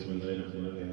Bismillahirrahmanirrahim.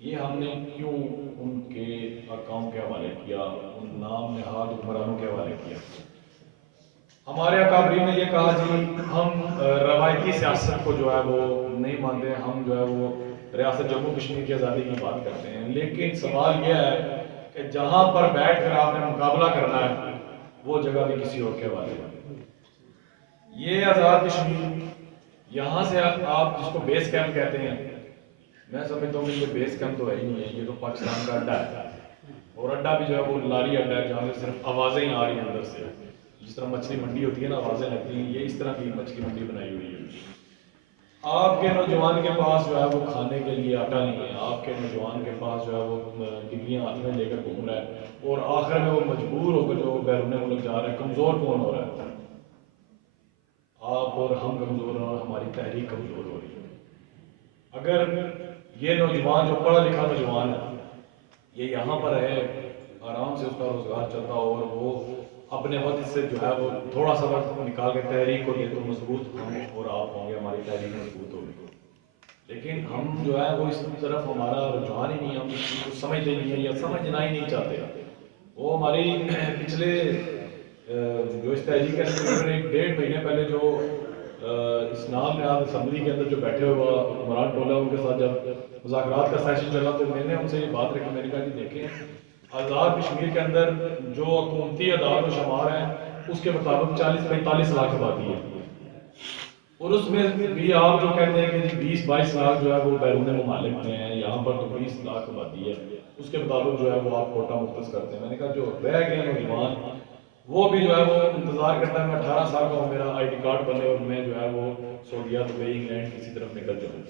یہ ہم نے کیوں ان کے اکاؤنٹ کے حوالے کیا، ان نام نہاد حکمرانوں کے حوالے کیا؟ ہمارے اکابرین نے یہ کہا جی ہم روایتی سیاست کو جو ہے وہ نہیں مانتے، ہم جو ہے وہ ریاست جموں کشمیر کی آزادی کی بات کرتے ہیں، لیکن سوال یہ ہے کہ جہاں پر بیٹھ کر آپ نے مقابلہ کرنا ہے وہ جگہ بھی کسی اور کے حوالے ہے۔ یہ آزاد کشمیر یہاں سے آپ جس کو بیس کیمپ کہتے ہیں، میں سمجھتا ہوں کہ یہ بیس کیمپ تو ہے ہی نہیں ہے، یہ تو پاکستان کا اڈا ہے، اور اڈا بھی جو ہے وہ لاری اڈا ہے جہاں سے صرف آوازیں ہی آ رہی ہیں اندر سے، جس طرح مچھلی منڈی ہوتی ہے نا آوازیں لگتی ہیں، یہ اس طرح کی مچھلی منڈی بنائی ہوئی ہے۔ آپ کے نوجوان کے پاس جو ہے وہ کھانے کے لیے آٹا نہیں ہے، آپ کے نوجوان کے پاس جو ہے وہ ڈگریاں ہاتھ میں لے کر گھوم رہا ہے، اور آخر میں وہ مجبور ہو کر جو بیرون ملک جا رہے ہیں، کمزور کون ہو رہا ہے؟ آپ اور ہم کمزور ہیں، اور ہماری تحریک کمزور ہو رہی ہے۔ اگر یہ نوجوان جو پڑھا لکھا نوجوان ہے یہ یہاں پر ہے، آرام سے اس کا روزگار چلتا ہو، اور وہ اپنے وقت سے جو ہے وہ تھوڑا سا وقت نکال کے تحریک کو دے تو مضبوط ہم اور آپ ہوں گے، ہماری تحریک مضبوط ہوگی۔ لیکن ہم جو ہے وہ اس طرف ہمارا رجحان ہی نہیں، ہم اس چیز کو سمجھتے نہیں ہیں یا سمجھنا ہی نہیں چاہتے۔ وہ ہماری پچھلے جو اس تحریک کے اندر 1.5 مہینے پہلے جو اس نام نہاد اسمبلی کے اندر جو بیٹھے ہوا عمران ٹولہ ان کے ساتھ جب مذاکرات کا سیشن چلا تو میں نے ان سے یہ بات رکھی، میں نے کہا کہ دیکھیں آزاد کشمیر کے اندر جو حکومتی اعداد و شمار ہیں اس کے مطابق 40-45 لاکھ آبادی ہے، اور اس میں بھی آپ جو کہتے ہیں کہ 20-22 لاکھ جو ہے وہ بیرون ممالک میں ہیں، یہاں پر تو 20 لاکھ آبادی ہے، اس کے مطابق جو ہے وہ آپ کوٹا مختص کرتے ہیں۔ میں نے کہا جو رہ گئے نوجوان وہ بھی جو ہے وہ انتظار کرتا ہے میں 18 سال کا ہوں، میرا آئی ڈی کارڈ بنے اور میں جو ہے وہ سعودیہ دبئی انگلینڈ کسی طرف نکل جاؤں۔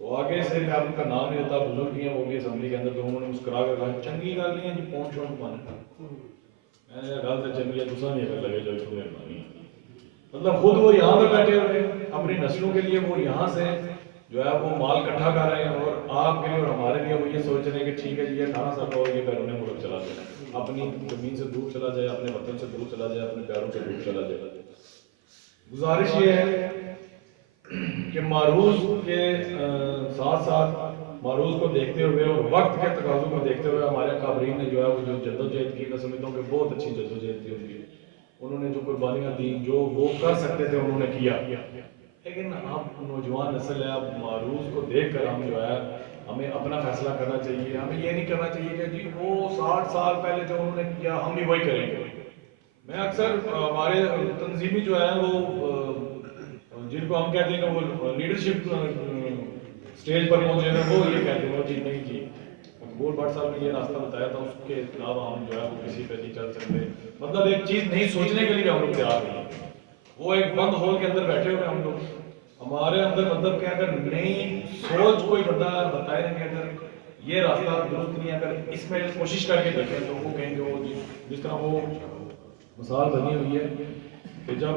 تو آگے سے میں ان کا نام نہیں لیتا، بزرگ ہیں وہ بھی اسمبلی کے اندر، تو انہوں نے مسکرا کر کہا چنگی گل نہیں ہے جی پہنچ شونچ مانا، میں نے کہا گل تو چنگی ہے تساں نہیں اگر لگے جو مہربانی، مطلب خود وہ یہاں پہ بیٹھے ہوئے اپنی نسلوں کے لیے وہ یہاں سے جو ہے وہ مال اکٹھا کر رہے ہیں، اور آپ کے لیے اور ہمارے لیے وہ یہ سوچ رہے ہیں کہ ٹھیک ہے جی 18 سال کا ہو یہ بیرون ملک چلا جائے، اپنی زمین سے دور چلا جائے، اپنے وطن سے دور چلا جائے، اپنے پیاروں سے دور چلا جائے۔ گزارش یہ ہے کہ معروض کے ساتھ ساتھ معروض کو دیکھتے ہوئے اور وقت کے تقاضوں کو دیکھتے ہوئے ہمارے اکابرین نے جو ہے وہ جو جدوجہد کی، میں سمجھتا ہوں کہ بہت اچھی جدوجہد تھی ان کی، انہوں نے جو قربانیاں دی جو وہ کر سکتے تھے انہوں نے کیا، لیکن اب نوجوان نسل ہے، اب معروض کو دیکھ کر ہم جو ہے ہمیں اپنا فیصلہ کرنا چاہیے، ہمیں یہ نہیں کرنا چاہیے کہ جی وہ 60 سال پہلے جو انہوں نے کیا ہم بھی وہی کریں گے۔ میں اکثر ہمارے تنظیمی جو ہے وہ جن کو ہم کہتے ہیں کہ وہ لیڈرشپ سٹیج پر پہنچے ہیں وہ یہ کہتے ہیں جی نہیں جی مقبول بٹ صاحب نے یہ راستہ بتایا تھا اس کے علاوہ ہم جو ہے وہ کسی پہ نہیں چل سکتے، مطلب ایک چیز نہیں سوچنے کے لیے ہم لوگ تیار نہیں ہیں، وہ ایک بند ہول کے اندر بیٹھے ہوئے ہم لوگ، ہمارے اندر مطلب کہ اگر نئی سوچ کوئی بندہ بتائے کہ اگر یہ راستہ درست نہیں ہے، اگر اس میں کوشش کر کے دیکھیں تو وہ کہیں گے وہ جس طرح وہ مثال بنی ہوئی ہے کہ جب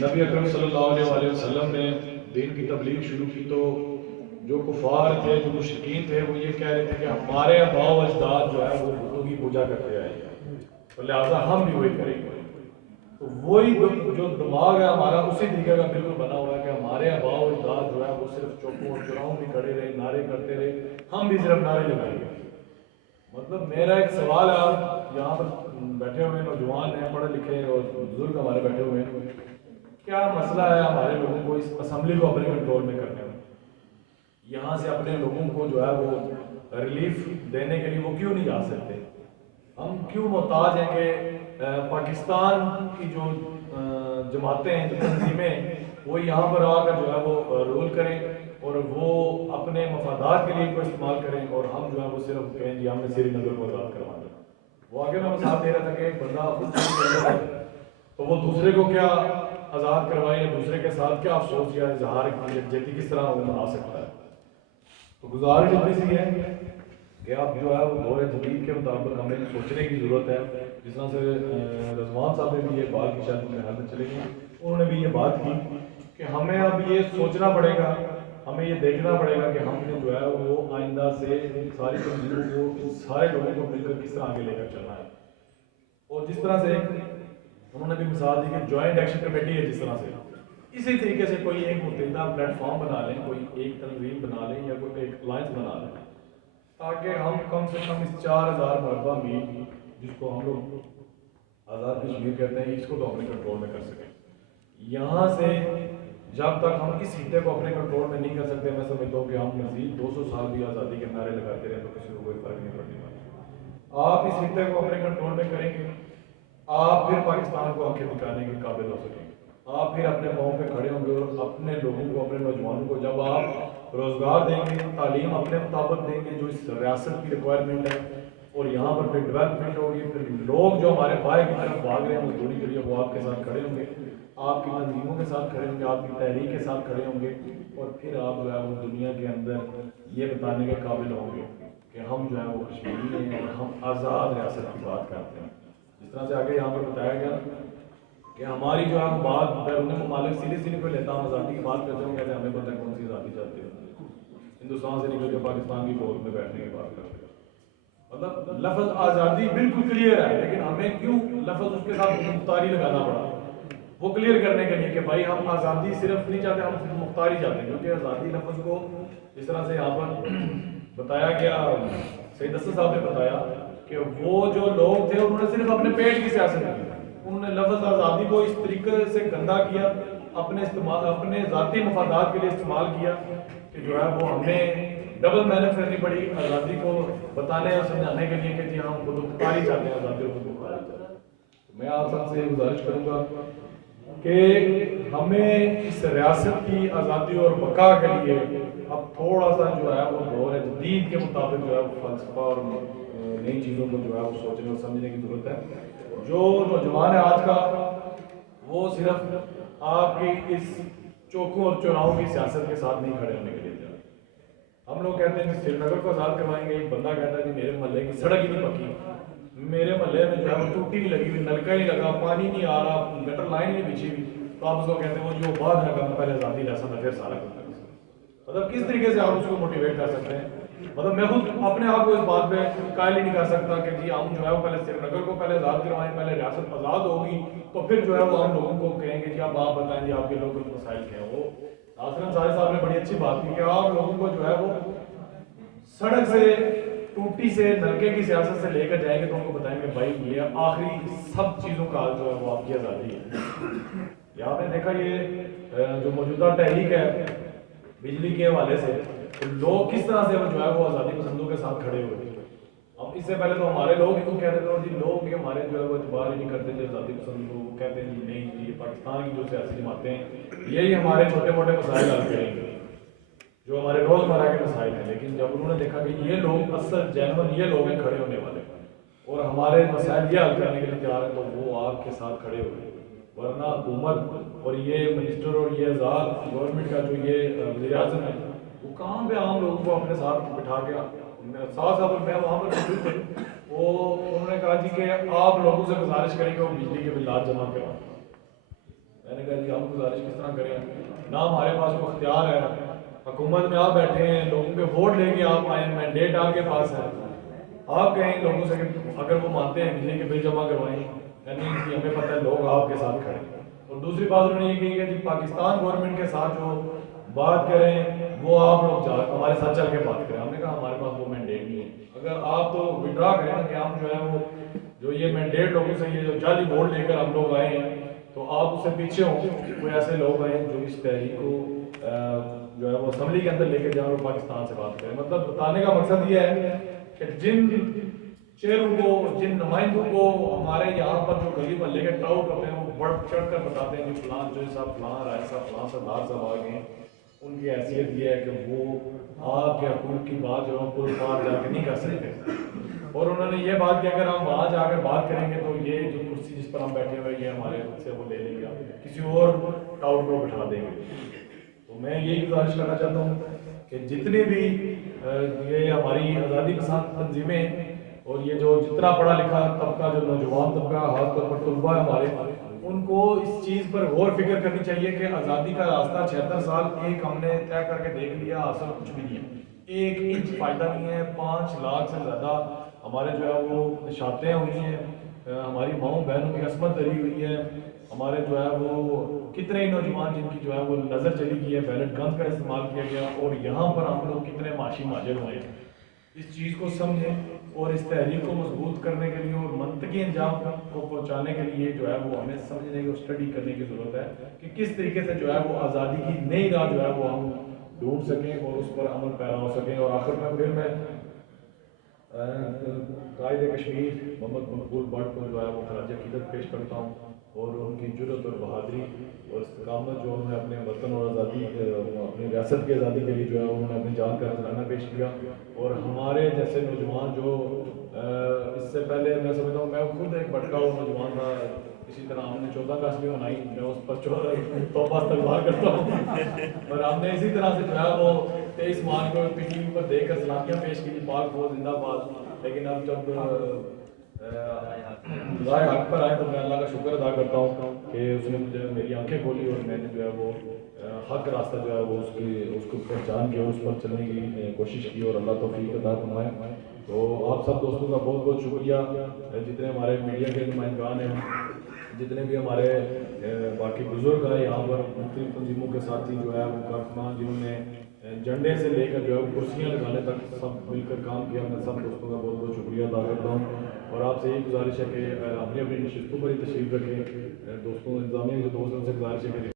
نبی اکرم صلی اللہ علیہ وسلم نے دین کی تبلیغ شروع کی تو جو کفار تھے جو مشرکین تھے وہ یہ کہہ رہے تھے کہ ہمارے آباء و اجداد جو ہے وہ بتوں کی پوجا کرتے آئے ہیں تو لہٰذا ہم بھی وہی کریں گے، تو وہی جو دماغ ہے ہمارا اسی طریقے کا بالکل بنا ہوا ہے کہ ہمارے آباء و اجداد جو ہے وہ صرف چوکوں اور چوراہوں میں کھڑے رہے، نعرے کرتے رہے، ہم بھی صرف نعرے لگائیں گے۔ مطلب میرا ایک سوال ہے، آپ یہاں پر بیٹھے ہوئے نوجوان ہیں، پڑھے لکھے اور بزرگ ہمارے بیٹھے ہوئے ہیں، کیا مسئلہ ہے ہمارے لوگوں کو اس اسمبلی کو اپنے کنٹرول میں کرنے میں، یہاں سے اپنے لوگوں کو جو ہے وہ ریلیف دینے کے لیے وہ کیوں نہیں جا سکتے؟ ہم کیوں محتاج ہیں کہ پاکستان کی جو جماعتیں ہیں جو تنظیمیں وہ یہاں پر آ کر جو ہے وہ رول کریں اور وہ اپنے مفادات کے لیے ان کو استعمال کریں، اور ہم جو ہے وہ صرف کہیں جی ہم نے سری نگر کو آزاد کروا دیں۔ وہ آگے میں مثال دے رہا تھا کہ ایک بندہ خود ہے تو وہ دوسرے کو کیا آزاد کروائے یا دوسرے کے ساتھ کیا افسوس یا اظہار یکجہتی کس طرح وہ بنا سکتا ہے۔ تو گزارش اتنی سی ہے کہ اب جو ہے وہ دور جدید کے مطابق ہمیں سوچنے کی ضرورت ہے، جس طرح سے رضوان صاحب نے بھی یہ بات کی، شاید میرے خیال میں چلے گئے، انہوں نے بھی یہ بات کی کہ ہمیں اب یہ سوچنا پڑے گا، ہمیں یہ دیکھنا پڑے گا کہ ہم نے جو ہے وہ آئندہ سے ساری تنظیموں کو سارے لوگوں کو مل کر کس طرح آگے لے کر چلنا ہے، اور جس طرح سے انہوں نے بھی مثال دی کہ جوائنٹ ایکشن کمیٹی ہے، جس طرح سے اسی طریقے سے کوئی ایک متحدہ پلیٹ فارم بنا لیں، کوئی ایک تنظیم بنا لیں یا کوئی ایک الائنس بنا لیں، تاکہ ہم کم سے کم اس 4000 مربع میل جس کو ہم لوگ آزاد کشمیر کہتے ہیں، اس کو تو اپنے کنٹرول میں کر سکیں۔ یہاں سے جب تک ہم اس خطے کو اپنے کنٹرول میں نہیں کر سکتے، میں سمجھتا ہوں کہ ہم مزید 200 سال بھی آزادی کے نعرے لگاتے رہے تو کسی کو کوئی فرق نہیں پڑنے والا۔ آپ اس خطے کو اپنے کنٹرول میں کریں گے، آپ پھر پاکستان کو آنکھیں دکھانے کے قابل ہو سکیں گے، آپ پھر اپنے پاؤں پہ کھڑے ہوں گے اور اپنے لوگوں کو، اپنے نوجوانوں کو جب آپ روزگار دیں گے، تعلیم اپنے مطابق دیں گے جو اس ریاست کی ریکوائرمنٹ ہے، اور یہاں پر پھر ڈیولپمنٹ ہوگی، پھر لوگ جو ہمارے باہر کی طرف بھاگ رہے ہیں مزدوری کے لیے وہ آپ کے ساتھ کھڑے ہوں گے، آپ کی تنظیموں کے ساتھ کھڑے ہوں گے، آپ کی تحریک کے ساتھ کھڑے ہوں گے، اور پھر آپ جو ہے وہ دنیا کے اندر یہ بتانے کے قابل ہوں گے کہ ہم جو ہے وہ کشمیری ہیں اور ہم آزاد ریاست کی بات کرتے ہیں۔ جس طرح سے آگے یہاں پر بتایا گیا کہ ہماری جو ہے بات بیرون ممالک سیدھی سیدھی پہ لیتا ہوں، آزادی کی بات کرتے ہوں، کہتے ہیں ہمیں پتہ ہے کون سی آزادی چاہتے ہیں، ہندوستان سے نکل کے پاکستان کی گود میں بیٹھنے کی بات کرتے ہیں۔ مطلب لفظ آزادی بالکل کلیئر ہے، لیکن ہمیں کیوں لفظ اس کے ساتھ مختاری لگانا پڑا وہ کلیئر کرنے کے لیے کہ بھائی ہم آزادی صرف نہیں چاہتے، ہم مختاری چاہتے ہیں، کیونکہ آزادی لفظ کو جس طرح سے یہاں پر بتایا گیا، سید اسد صاحب نے بتایا کہ وہ جو لوگ تھے انہوں نے صرف اپنے پیٹ کی سیاست کی، انہوں نے لفظ آزادی کو اس طریقے سے گندا کیا، اپنے ذاتی مفادات کے لیے استعمال کیا کہ جو ہے وہ ہمیں ڈبل محنت کرنی پڑی آزادی کو بتانے اور سمجھانے کے لیے کہ جی ہم خود مختاری چاہتے ہیں، آزادی خود مختاری چاہتے ہیں۔ میں آپ سب سے گزارش کروں گا کہ ہمیں اس ریاست کی آزادی اور بقا کے لیے اب تھوڑا سا جو ہے وہ دور جدید کے مطابق جو ہے وہ فلسفہ اور نئی چیزوں کو جو ہے وہ سوچنے اور سمجھنے کی ضرورت ہے۔ جو نوجوان ہے آج کا وہ صرف آپ کی اس چوکوں اور چوراہوں کی سیاست کے ساتھ نہیں کھڑے ہونے کے لیے جا رہے۔ ہم لوگ کہتے ہیں کہ سری نگر کو آزاد کروائیں گے، ایک بندہ کہتا ہے کہ میرے محلے کی سڑک ہی نہیں پکی، میرے محلے میں جو ہے وہ ٹوٹی نہیں لگی ہوئی، نلکا نہیں لگا، پانی نہیں آ رہا، گٹر لائن نہیں بچھی ہوئی، تو آپ اس کو کہتے ہیں وہ جو بعد لگا میں پہلے آزادی ریاست میں پھر سارا کچھ کر سکتا۔ مطلب کس طریقے سے آپ اس کو موٹیویٹ کر سکتے ہیں؟ مطلب میں خود اپنے آپ کو اس بات پہ قائل ہی نہیں کر سکتا کہ جی ہم جو ہے وہ پہلے سری نگر کو پہلے آزاد کروائیں، پہلے ریاست آزاد ہوگی تو پھر جو ہے وہ ہم لوگوں کو کہیں گے جی اب آپ بتائیں جی آپ کے لوگوں کے مسائل کیا ہیں۔ وہ ناصر انصاری صاحب نے بڑی اچھی بات کی کہ آپ لوگوں کو جو ہے وہ سڑک سے، ٹوٹی سے، نلکے کی سیاست سے لے کر جائیں گے تو ان کو بتائیں گے بھائی یہ آخری سب چیزوں کا جو ہے وہ آپ کی آزادی ہے۔ یہ آپ نے دیکھا یہ جو موجودہ تحریک ہے بجلی کے حوالے سے تو لوگ کس طرح سے جو ہے وہ آزادی پسندوں کے ساتھ کھڑے ہوئے۔ اب اس سے پہلے تو ہمارے لوگ ہی کہتے تھے اور جی لوگ ہی ہمارے جو ہے وہ اعتبار ہی نہیں کرتے تھے آزادی پسند کو، وہ کہتے ہیں جی نہیں جی پاکستان کی جو سیاسی جماعتیں ہیں یہی ہمارے چھوٹے موٹے مسائل حل کریں گے جو ہمارے روزمرہ کے مسائل ہیں۔ لیکن جب انہوں نے دیکھا کہ یہ لوگ اصل جینون یہ لوگ ہیں کھڑے ہونے والے اور ہمارے مسائل یہ حل کرنے کے لیے تیار ہیں تو وہ آپ کے ساتھ کھڑے ہوئے، ورنہ حکومت اور یہ منسٹر اور یہ آزاد گورنمنٹ کا جو یہ وزیر اعظم ہے وہ کہاں پہ عام لوگوں کو اپنے ساتھ بٹھا کے ساتھ ساتھ میں وہاں پر موجود تھے، وہ انہوں نے کہا جی کہ آپ لوگوں سے گزارش کریں کہ وہ بجلی کے بلات جمع کروائیں۔ میں نے کہا جی ہم گزارش کس طرح کریں، نہ ہمارے پاس وہ اختیار ہے، حکومت میں آپ بیٹھے ہیں، لوگوں کے ووٹ لے کے آپ آئے، مینڈیٹ آپ کے پاس ہے، آپ کہیں لوگوں سے کہ اگر وہ مانتے ہیں بجلی کے بل جمع کروائیں، نہیں جی ہمیں پتہ ہے لوگ آپ کے ساتھ کھڑے ہیں۔ اور دوسری بات انہوں نے یہ کہی کہ جی پاکستان گورنمنٹ کے ساتھ جو بات کریں وہ آپ لوگ ہمارے ساتھ چل کے بات کریں۔ ہم نے کہا ہمارے پاس وہ مینڈیٹ نہیں ہے، اگر آپ تو وڈرا کریں نا کہ ہم جو ہے وہ جو یہ مینڈیٹ لوگوں سے یہ جو جعلی ووٹ لے کر ہم لوگ آئے ہیں تو آپ اس سے پیچھے ہوں، کوئی ایسے لوگ آئے جو اس تحریک کو جو ہے وہ اسمبلی کے اندر لے کے جائیں اور پاکستان سے بات کریں۔ مطلب بتانے کا مقصد یہ ہے کہ جن چہروں کو، جن نمائندوں کو ہمارے یہاں پر جو گلی محلے کے ٹاؤٹ ہوتے ہیں وہ بڑھ چڑھ کر بتاتے ہیں کہ فلاں جو صاحب فلاں رائے صاحب فلاں سردار صاحب آ گئے ہیں، ان کی حیثیت یہ ہے کہ وہ آپ کے حقوق کی بات جو ہے پل پار جا کے نہیں کر سکتے، اور انہوں نے یہ بات کہ اگر ہم وہاں جا کر بات کریں گے تو یہ جو کرسی جس پر ہم بیٹھے ہوئے یہ ہمارے سے وہ لے لیں گے، کسی اور ٹاؤٹ کو بٹھا دیں گے۔ تو میں یہی گزارش کرنا چاہتا ہوں کہ جتنے بھی یہ ہماری آزادی پسند تنظیمیں اور یہ جو جتنا پڑھا لکھا طبقہ، جو نوجوان طبقہ خاص طور پر طلباء ہمارے، ان کو اس چیز پر غور فکر کرنی چاہیے کہ آزادی کا راستہ 76 سال ایک ہم نے طے کر کے دیکھ لیا، حاصل کچھ بھی نہیں ہے، ایک انچ فائدہ نہیں ہے، 5 لاکھ سے زیادہ ہمارے جو ہے وہ نشاتیں ہوئی ہیں، ہماری ماؤں بہنوں کی عصمت دری ہوئی ہے، ہمارے جو ہے وہ کتنے ہی نوجوان جن کی جو ہے وہ نظر چلی گئی ہے، بیلٹ گن کا استعمال کیا گیا، اور یہاں پر ہم لوگ کتنے معاشی ماجر ہوئے ہیں۔ اس چیز کو سمجھیں اور اس تحریک کو مضبوط کرنے کے لیے اور منطقی انجام کو پہنچانے کے لیے جو ہے وہ ہمیں سمجھنے کی اور اسٹڈی کرنے کی ضرورت ہے کہ کس طریقے سے جو ہے وہ آزادی کی نئی راہ جو ہے وہ ہم ڈھونڈ سکیں اور اس پر عمل پیرا ہو سکیں۔ اور آخر میں پھر میں قائد کشمیر محمد مقبول بٹ کو جو ہے وہ خراج عقیدت پیش کرتا ہوں، اور ان کی جرأت اور بہادری اور استقامت جو انہوں نے اپنے وطن اور آزادی اپنی ریاست کی آزادی کے لیے جو ہے انہوں نے اپنی جان کا نذرانہ پیش کیا۔ اور ہمارے جیسے نوجوان جو اس سے پہلے میں سمجھتا ہوں، میں خود ایک بھٹکا ہوا نوجوان تھا، اسی طرح ہم نے 14 اگست بھی منائی، میں اس پر توبہ استغفار کرتا ہوں، اور ہم نے اسی طرح سے جو ہے وہ 23 مارچ کو پی ٹی وی پر دیکھ کر سلامیاں پیش کی، پاک فوج زندہ باد۔ لیکن اب جب رائے حق پر آئے تو میں اللہ کا شکر ادا کرتا ہوں کہ اس نے مجھے میری آنکھیں کھولی اور میں نے جو ہے وہ حق راستہ جو ہے وہ اس کو پہچان کے اس پر چلنے کی کوشش کی، اور اللہ توفیق عطا فرمائے۔ تو آپ سب دوستوں کا بہت بہت شکریہ، جتنے ہمارے میڈیا کے نمائندگان ہیں، جتنے بھی ہمارے باقی بزرگ ہیں یہاں پر، مختلف تنظیموں کے ساتھی جو ہے وہ کارکنان جنہوں نے جھنڈے سے لے کر جو ہے کرسیاں لگانے تک سب مل کر کام کیا، میں سب دوستوں کا بہت بہت شکریہ ادا کرتا ہوں۔ اور آپ سے یہی گزارش ہے کہ اپنی اپنی نشستوں پر ہی تشریف رکھیں، دوستوں انتظامیہ کے جو دوست ہیں ان سے گزارش ہے کہ